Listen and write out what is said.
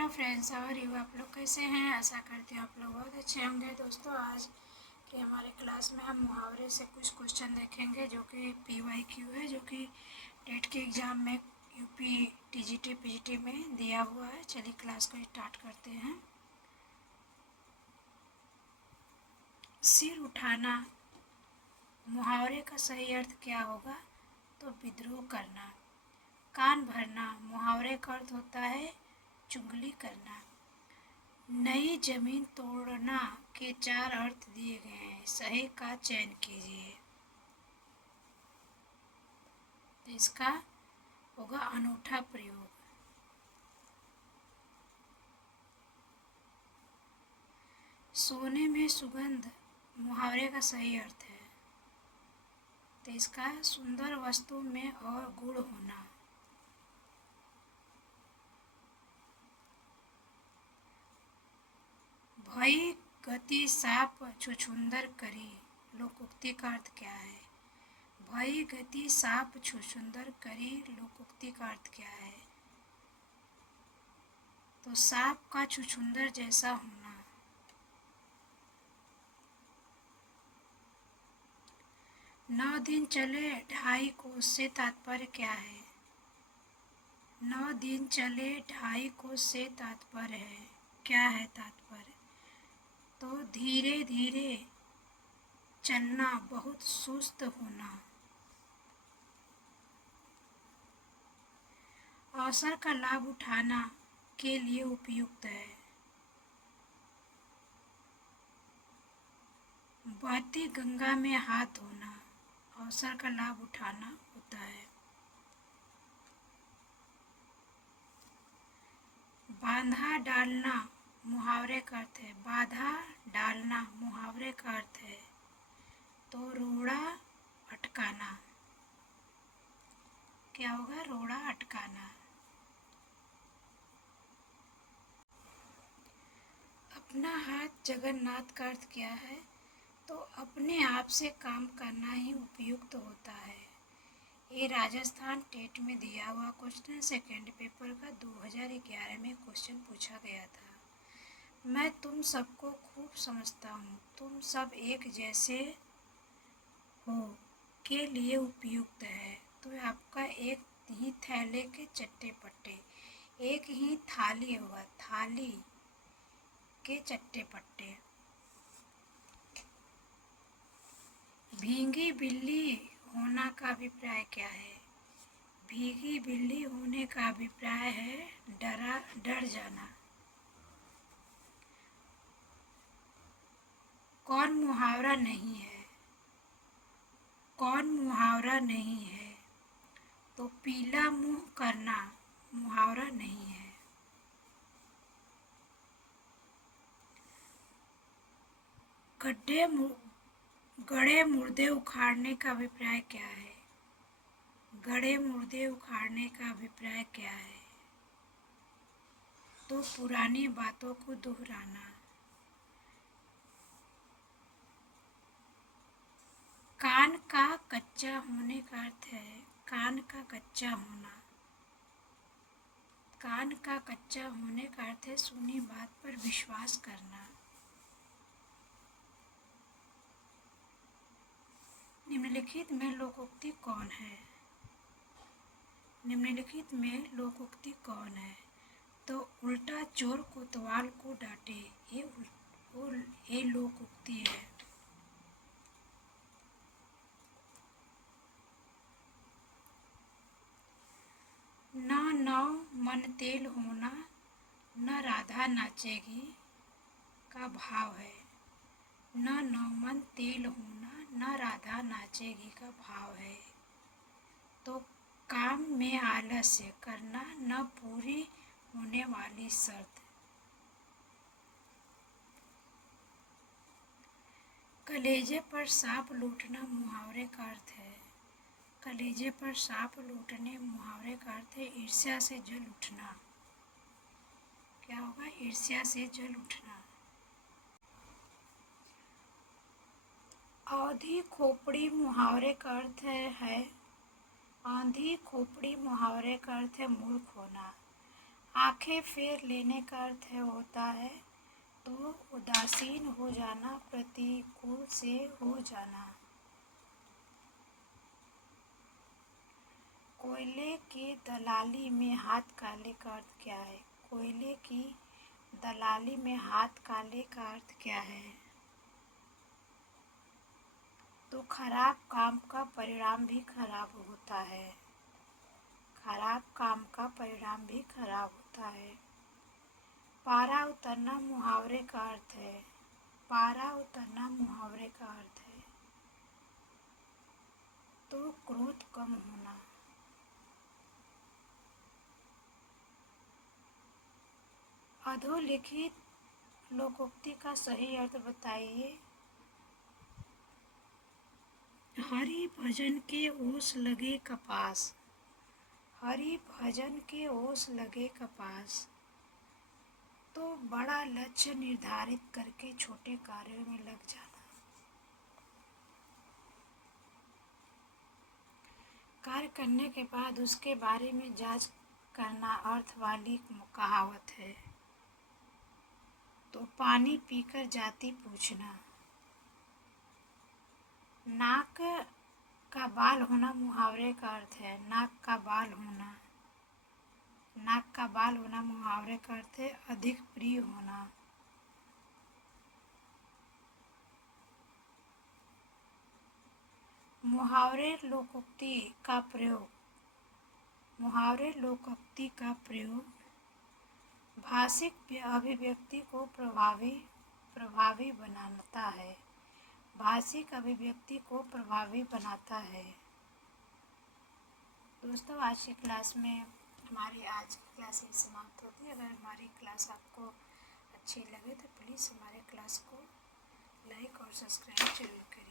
Hello friends, और you आप लोग कैसे हैं। आशा करती हूँ आप लोग बहुत अच्छे होंगे। दोस्तों, आज के हमारे क्लास में हम मुहावरे से कुछ क्वेश्चन देखेंगे जो कि PYQ है, जो कि टेट के एग्ज़ाम में यूपी टीजीटी पीजीटी में दिया हुआ है। चलिए क्लास को स्टार्ट करते हैं। सिर उठाना मुहावरे का सही अर्थ क्या होगा? तो विद्रोह करना। कान भरना मुहावरे का अर्थ होता है चुगली करना। नई जमीन तोड़ना के 4 अर्थ दिए गए हैं, सही का चयन कीजिए। तो इसका होगा अनूठा प्रयोग। सोने में सुगंध मुहावरे का सही अर्थ है, तो इसका सुंदर वस्तु में और गुण होना। भई गति साप छुछुंदर करी लोकोक्ति का अर्थ क्या है? भई गति साप छुछुंदर करी लोकोक्ति का अर्थ क्या है? तो सांप का छुछुंदर जैसा होना। 9 दिन चले 2.5 कोस से तात्पर्य क्या है? 9 दिन चले 2.5 कोस से तात्पर्य है, क्या है तात्पर्य? तो धीरे धीरे चलना, बहुत सुस्त होना। अवसर का लाभ उठाना के लिए उपयुक्त है। बहती गंगा में हाथ धोना अवसर का लाभ उठाना होता है। बाधा डालना मुहावरे का अर्थ है। बाधा डालना मुहावरे का अर्थ है तो रोड़ा अटकाना। क्या होगा? रोड़ा अटकाना। अपना हाथ जगन्नाथ का अर्थ क्या है? तो अपने आप से काम करना ही उपयुक्त होता है। ये राजस्थान टेट में दिया हुआ क्वेश्चन, सेकेंड पेपर का 2011 में क्वेश्चन पूछा गया था। मैं तुम सबको खूब समझता हूँ, तुम सब एक जैसे हो के लिए उपयुक्त है। तो आपका एक ही थैले के चट्टे पट्टे, एक ही थाली होगा, थाली के चट्टे पट्टे। भीगी बिल्ली होना का अभिप्राय क्या है? भीगी बिल्ली होने का अभिप्राय है डर जाना। कौन मुहावरा नहीं है? कौन मुहावरा नहीं है? तो पीला मुंह करना मुहावरा नहीं है। गड़े मुर्दे उखाड़ने का अभिप्राय क्या है? गड़े मुर्दे उखाड़ने का अभिप्राय क्या है? तो पुरानी बातों को दोहराना। कान का कच्चा होने का अर्थ है कान का कच्चा होना। कान का कच्चा होने का अर्थ है सुनी बात पर विश्वास करना। निम्नलिखित में लोकोक्ति कौन है? निम्नलिखित में लोकोक्ति कौन है? तो उल्टा चोर कोतवाल को डांटे, ये लोकोक्ति है। न नौ मन तेल होना न राधा नाचेगी का भाव है। न नौ मन तेल होना न राधा नाचेगी का भाव है। तो काम में आलस्य करना न पूरी होने वाली शर्त। कलेजे पर सांप लूटना मुहावरे का अर्थ है। कलेजे पर सांप लूटने मुहावरे का अर्थ है ईर्ष्या से जल उठना। क्या होगा? ईर्ष्या से जल उठना। आंधी खोपड़ी मुहावरे का अर्थ है आंधी खोपड़ी मुहावरे का अर्थ है मूर्ख होना। आंखें फेर लेने का अर्थ होता है तो उदासीन हो जाना, प्रतिकूल से हो जाना। कोयले के दलाली में हाथ काले का अर्थ क्या है? कोयले की दलाली में हाथ काले का अर्थ क्या है? तो खराब काम का परिणाम भी खराब होता है। खराब काम का परिणाम भी खराब होता है। पारा उतरना मुहावरे का अर्थ है। पारा उतरना मुहावरे का अर्थ है तो क्रोध कम होना। अधोलिखित लोकोक्ति का सही अर्थ बताइए। हरि भजन के ओस लगे कपास। हरि भजन के ओस लगे कपास। तो बड़ा लक्ष्य निर्धारित करके छोटे कार्यों में लग जाना। कार्य करने के बाद उसके बारे में जांच करना अर्थ वाली कहावत है। तो पानी पीकर जाति पूछना। नाक का बाल होना मुहावरे का अर्थ है। नाक का बाल होना। नाक का बाल होना मुहावरे का अर्थ है अधिक प्रिय होना। मुहावरे लोकोक्ति का प्रयोग। मुहावरे लोकोक्ति का प्रयोग भाषिक अभिव्यक्ति को प्रभावी बनाता है। भाषिक अभिव्यक्ति को प्रभावी बनाता है। दोस्तों, आज की क्लास में हमारी आज की क्लास ही समाप्त होती है। अगर हमारी क्लास आपको अच्छी लगे तो प्लीज़ हमारे क्लास को लाइक और सब्सक्राइब जरूर करिए।